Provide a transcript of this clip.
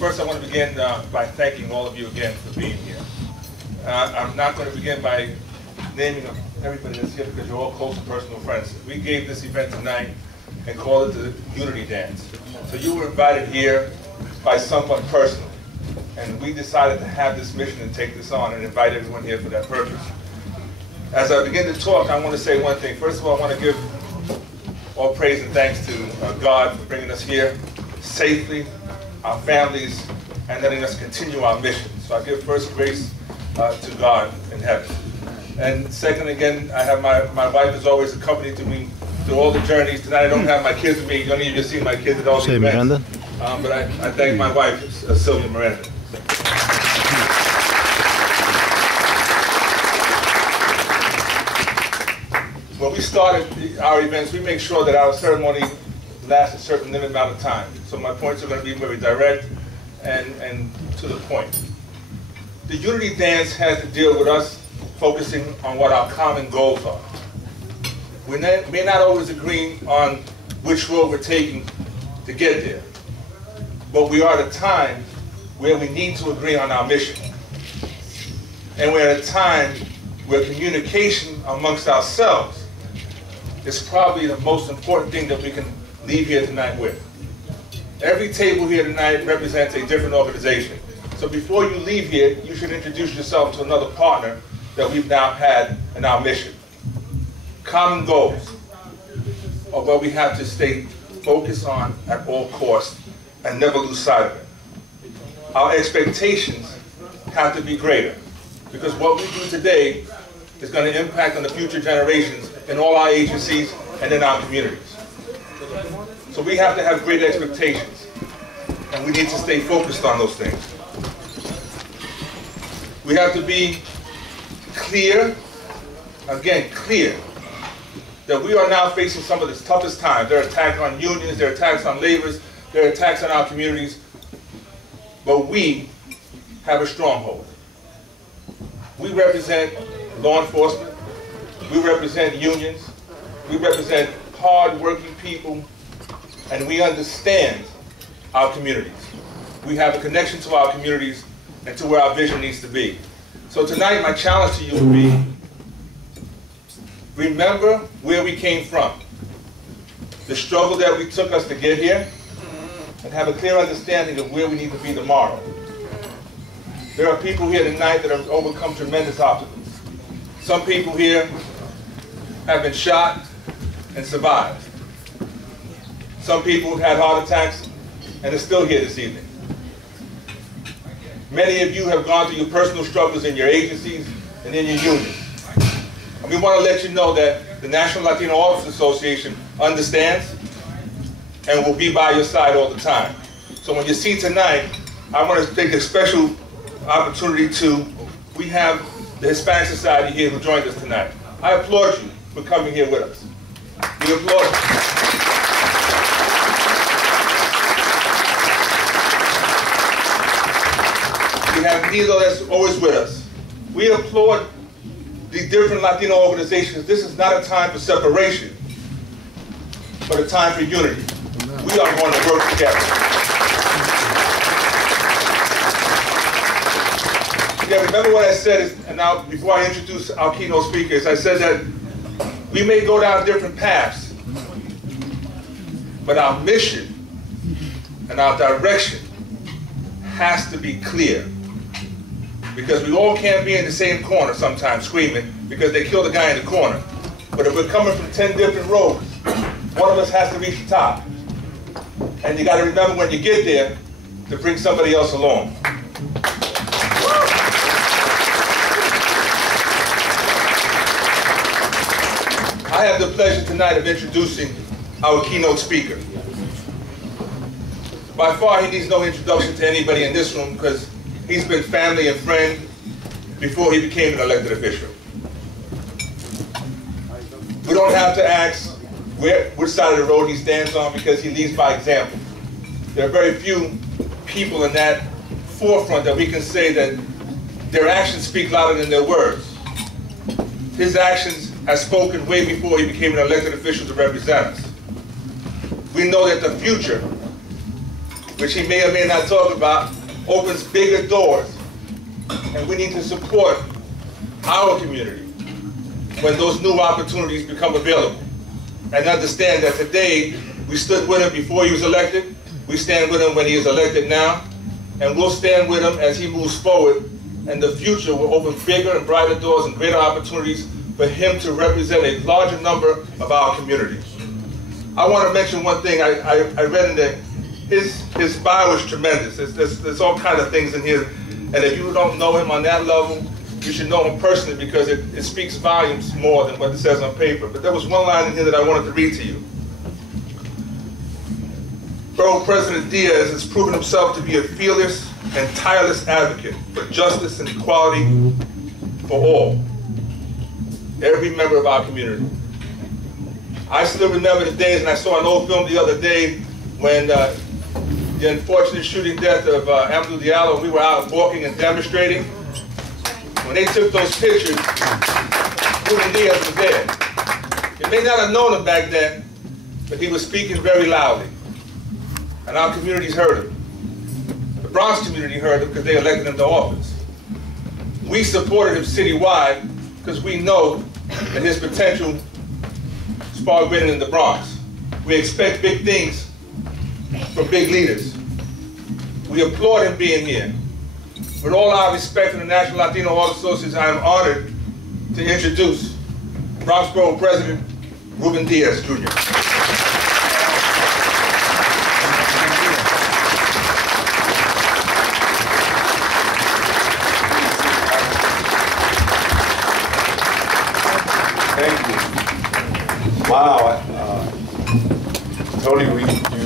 first I want to begin by thanking all of you again for being here. I'm not going to begin by naming everybody that's here because you're all close and personal friends. We gave this event tonight and called it the Unity Dance. So you were invited here by someone personal. And we decided to have this mission and take this on and invite everyone here for that purpose. As I begin to talk, I want to say one thing. First of all, I want to give all praise and thanks to God for bringing us here safely, our families, and letting us continue our mission. So I give first grace to God in heaven. And second, again, I have my wife is always accompanied to me through all the journeys. Tonight I don't have my kids with me. You don't even see my kids at all the events. But I thank my wife, Sylvia Miranda. When we started our events, we make sure that our ceremony lasts a certain limited amount of time. So my points are going to be very direct and to the point. The Unity Dance has to deal with us focusing on what our common goals are. We may not always agree on which road we're taking to get there, but we are at a time where we need to agree on our mission. And we're at a time where communication amongst ourselves is probably the most important thing that we can leave here tonight with. Every table here tonight represents a different organization. So before you leave here, you should introduce yourself to another partner that we've now had in our mission. Common goals are what we have to stay focused on at all costs and never lose sight of it. Our expectations have to be greater because what we do today is going to impact on the future generations in all our agencies and in our communities. So we have to have great expectations, and we need to stay focused on those things. We have to be clear, again, clear, that we are now facing some of the toughest times. There are attacks on unions, there are attacks on laborers, there are attacks on our communities, but we have a stronghold. We represent law enforcement, we represent unions, we represent hard-working people, and we understand our communities. We have a connection to our communities and to where our vision needs to be. So tonight, my challenge to you would be, remember where we came from, the struggle that we took us to get here, and have a clear understanding of where we need to be tomorrow. There are people here tonight that have overcome tremendous obstacles. Some people here have been shot and survived. Some people have had heart attacks and are still here this evening. Many of you have gone through your personal struggles in your agencies and in your unions. And we want to let you know that the National Latino Officers Association understands and will be by your side all the time. So when you see tonight, I want to take a special opportunity we have the Hispanic Society here who joined us tonight. I applaud you for coming here with us. We applaud you. We have Nilo that's always with us. We applaud the different Latino organizations. This is not a time for separation, but a time for unity. We are going to work together. Yeah, remember what I said, and now before I introduce our keynote speakers, I said that we may go down different paths, but our mission and our direction has to be clear. Because we all can't be in the same corner sometimes screaming because they killed the guy in the corner. But if we're coming from 10 different roads, one of us has to reach the top. And you got to remember when you get there to bring somebody else along. I have the pleasure tonight of introducing our keynote speaker. By far, he needs no introduction to anybody in this room because he's been family and friend before he became an elected official. We don't have to ask which side of the road he stands on because he leads by example. There are very few people in that forefront that we can say that their actions speak louder than their words. His actions have spoken way before he became an elected official to represent us. We know that the future which he may or may not talk about, opens bigger doors. And we need to support our community when those new opportunities become available. And understand that today, we stood with him before he was elected, we stand with him when he is elected now, and we'll stand with him as he moves forward, and the future will open bigger and brighter doors and greater opportunities for him to represent a larger number of our communities. I want to mention one thing. I read in there, his bio is tremendous. There's all kinds of things in here, and if you don't know him on that level, you should know him personally, because it speaks volumes more than what it says on paper. But there was one line in here that I wanted to read to you. Borough President Diaz has proven himself to be a fearless and tireless advocate for justice and equality for all, every member of our community. I still remember the days, and I saw an old film the other day when the unfortunate shooting death of Amadou Diallo, we were out walking and demonstrating. When they took those pictures, Ruben Diaz was there. You may not have known him back then, but he was speaking very loudly. And our communities heard him. The Bronx community heard him because they elected him to office. We supported him citywide because we know that his potential is far greater than the Bronx. We expect big things from big leaders. We applaud him being here. With all our respect for the National Latino Art Association, I am honored to introduce Bronx Borough President Ruben Diaz, Jr. Thank you. Wow. Tony, you